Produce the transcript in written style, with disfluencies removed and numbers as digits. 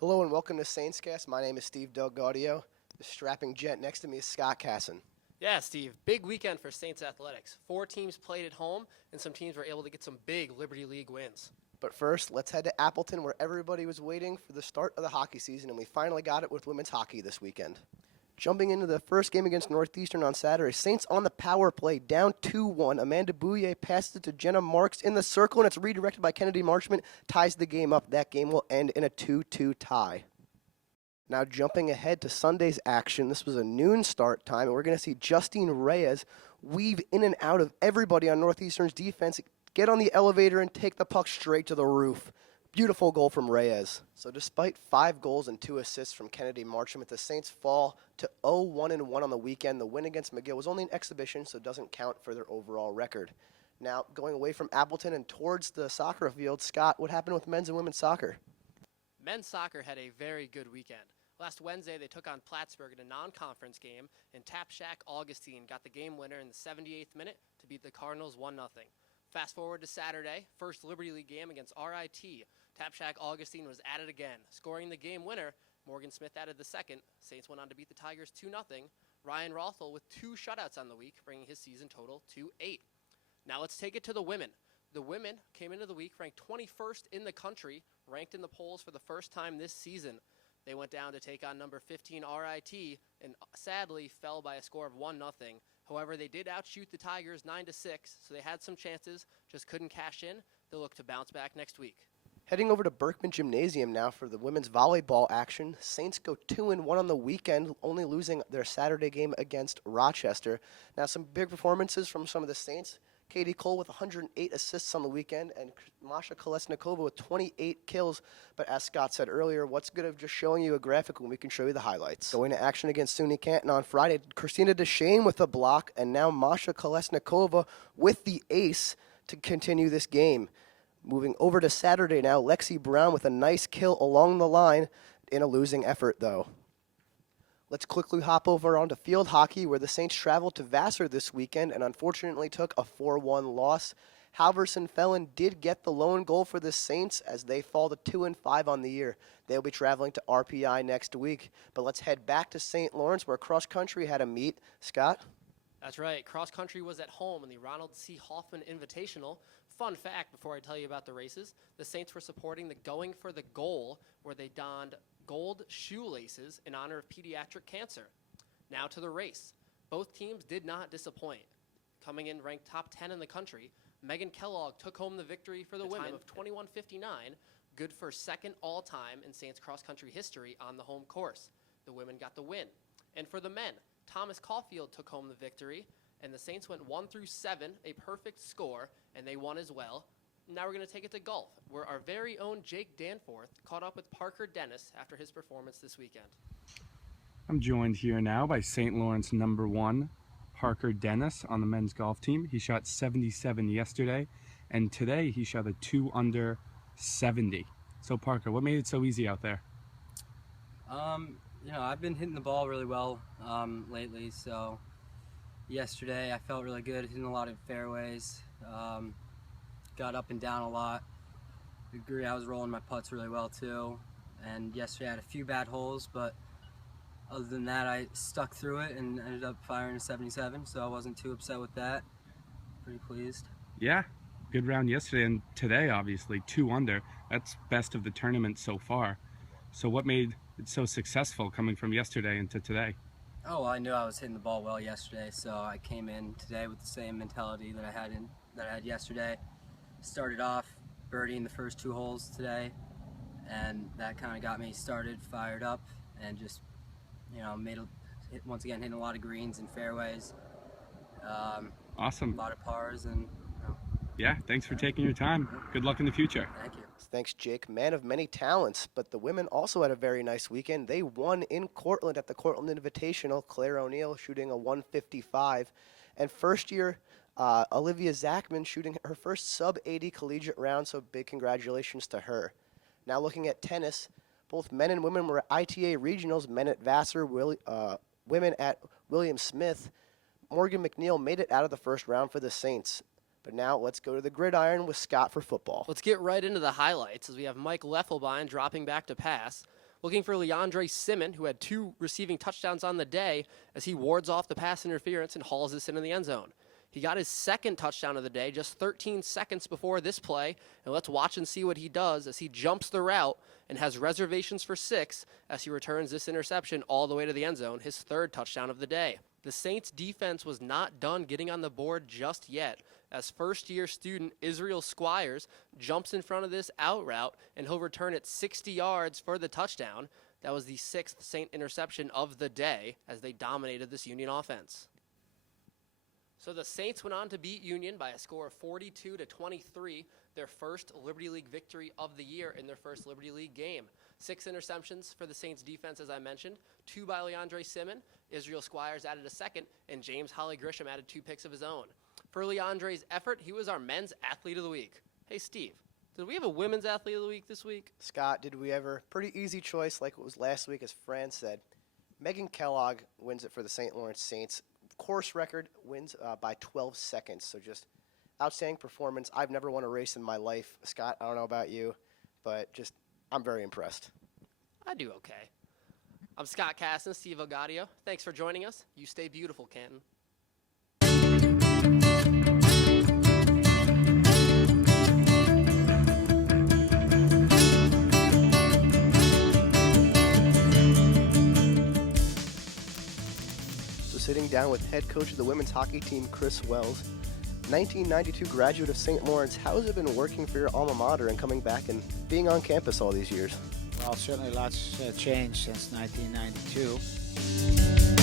Hello and welcome to SaintsCast. My name is Steve Delgaudio. The strapping gent next to me is Scott Casson. Yeah, Steve, big weekend for Saints athletics. 4 teams played at home, and some teams were able to get some big Liberty League wins. But first, let's head to Appleton where everybody was waiting for the start of the hockey season, and we finally got it with women's hockey this weekend. Jumping into the first game against Northeastern on Saturday, Saints on the power play, down 2-1. Amanda Bouye passes it to Jenna Marks in the circle, and it's redirected by Kennedy Marchment, ties the game up. That game will end in a 2-2 tie. Now jumping ahead to Sunday's action, this was a noon start time, and we're going to see Justine Reyes weave in and out of everybody on Northeastern's defense, get on the elevator, and take the puck straight to the roof. Beautiful goal from Reyes. So despite 5 goals and 2 assists from Kennedy Marchment, the Saints fall to 0-1-1 on the weekend. The win against McGill was only an exhibition, so it doesn't count for their overall record. Now, going away from Appleton and towards the soccer field, Scott, what happened with men's and women's soccer? Men's soccer had a very good weekend. Last Wednesday, they took on Plattsburgh in a non-conference game, and Tap Shack Augustine got the game winner in the 78th minute to beat the Cardinals 1-0. Fast forward to Saturday, first Liberty League game against RIT. Tap Shack Augustine was at it again, scoring the game winner. Morgan Smith added the second. Saints went on to beat the Tigers 2-0. Ryan Rothel with 2 shutouts on the week, bringing his season total to 8. Now let's take it to the women. The women came into the week ranked 21st in the country, ranked in the polls for the first time this season. They went down to take on number 15 RIT and sadly fell by a score of 1-0. However, they did outshoot the Tigers 9-6, so they had some chances, just couldn't cash in. They'll look to bounce back next week. Heading over to Berkman Gymnasium now for the women's volleyball action. Saints go 2-1 on the weekend, only losing their Saturday game against Rochester. Now some big performances from some of the Saints. Katie Cole with 108 assists on the weekend, and Masha Kolesnikova with 28 kills. But as Scott said earlier, what's good of just showing you a graphic when we can show you the highlights? Going to action against SUNY Canton on Friday, Christina Deshane with a block, and now Masha Kolesnikova with the ace to continue this game. Moving over to Saturday now, Lexi Brown with a nice kill along the line in a losing effort, though. Let's quickly hop over onto field hockey, where the Saints traveled to Vassar this weekend and unfortunately took a 4-1 loss. Halverson Felon did get the lone goal for the Saints as they fall to 2-5 on the year. They'll be traveling to RPI next week. But let's head back to St. Lawrence, where cross country had a meet. Scott? That's right. Cross country was at home in the Ronald C. Hoffman Invitational. Fun fact before I tell you about the races, the Saints were supporting the Going for the Goal, where they donned gold shoelaces in honor of pediatric cancer. Now to the race. Both teams did not disappoint. Coming in ranked top 10 in the country, Megan Kellogg took home the victory for the women of 21:59, good for second all-time in Saints cross-country history on the home course. The women got the win. And for the men, Thomas Caulfield took home the victory, and the Saints went 1-7, a perfect score, and they won as well. Now we're going to take it to golf, where our very own Jake Danforth caught up with Parker Dennis after his performance this weekend. I'm joined here now by St. Lawrence number 1, Parker Dennis on the men's golf team. He shot 77 yesterday, and today he shot a 2 under 70. So Parker, what made it so easy out there? I've been hitting the ball really well lately, so yesterday I felt really good, hitting a lot of fairways, got up and down a lot. I agree, I was rolling my putts really well too, and yesterday I had a few bad holes, but other than that I stuck through it and ended up firing a 77, so I wasn't too upset with that. Pretty pleased. Yeah, good round yesterday, and today obviously 2 under. That's best of the tournament so far. So what made it so successful coming from yesterday into today? Oh, well, I knew I was hitting the ball well yesterday, so I came in today with the same mentality that I had yesterday. Started off birdieing the first 2 holes today, and that kind of got me started, fired up, and just once again hitting a lot of greens and fairways. Awesome. A lot of pars, and yeah, thanks for taking your time. Good luck in the future. thank you. Thanks, Jake. Man of many talents, but the women also had a very nice weekend. They won in Cortland at the Cortland Invitational. Claire O'Neill shooting a 155. And first-year Olivia Zachman shooting her first sub-80 collegiate round, so big congratulations to her. Now looking at tennis, both men and women were at ITA regionals, men at Vassar, women at William Smith. Morgan McNeil made it out of the first round for the Saints. But now let's go to the gridiron with Scott for football. Let's get right into the highlights as we have Mike Leffelbein dropping back to pass. looking for Leandre Simmon, who had 2 receiving touchdowns on the day, as he wards off the pass interference and hauls this into the end zone. He got his 2nd touchdown of the day just 13 seconds before this play, and let's watch and see what he does as he jumps the route and has reservations for 6 as he returns this interception all the way to the end zone, his 3rd touchdown of the day. The Saints defense was not done getting on the board just yet, as first-year student Israel Squires jumps in front of this out route, and he'll return it 60 yards for the touchdown. That was the 6th Saint interception of the day as they dominated this Union offense. So the Saints went on to beat Union by a score of 42-23, their first Liberty League victory of the year in their first Liberty League game. 6 interceptions for the Saints defense, as I mentioned, 2 by Leandre Simmon, Israel Squires added a 2nd, and James Holly Grisham added 2 picks of his own. For Leandre's effort, he was our men's athlete of the week. Hey, Steve, did we have a women's athlete of the week this week? Scott, did we ever? Pretty easy choice like it was last week, as Fran said. Megan Kellogg wins it for the St. Lawrence Saints. Course record, wins by 12 seconds. So just outstanding performance. I've never won a race in my life. Scott, I don't know about you, but just I'm very impressed. I do okay. I'm Scott Casson, Steve Ogadio. Thanks for joining us. You stay beautiful, Canton. Sitting down with head coach of the women's hockey team, Chris Wells. 1992 graduate of St. Lawrence, how has it been working for your alma mater and coming back and being on campus all these years? Well, certainly lots changed since 1992.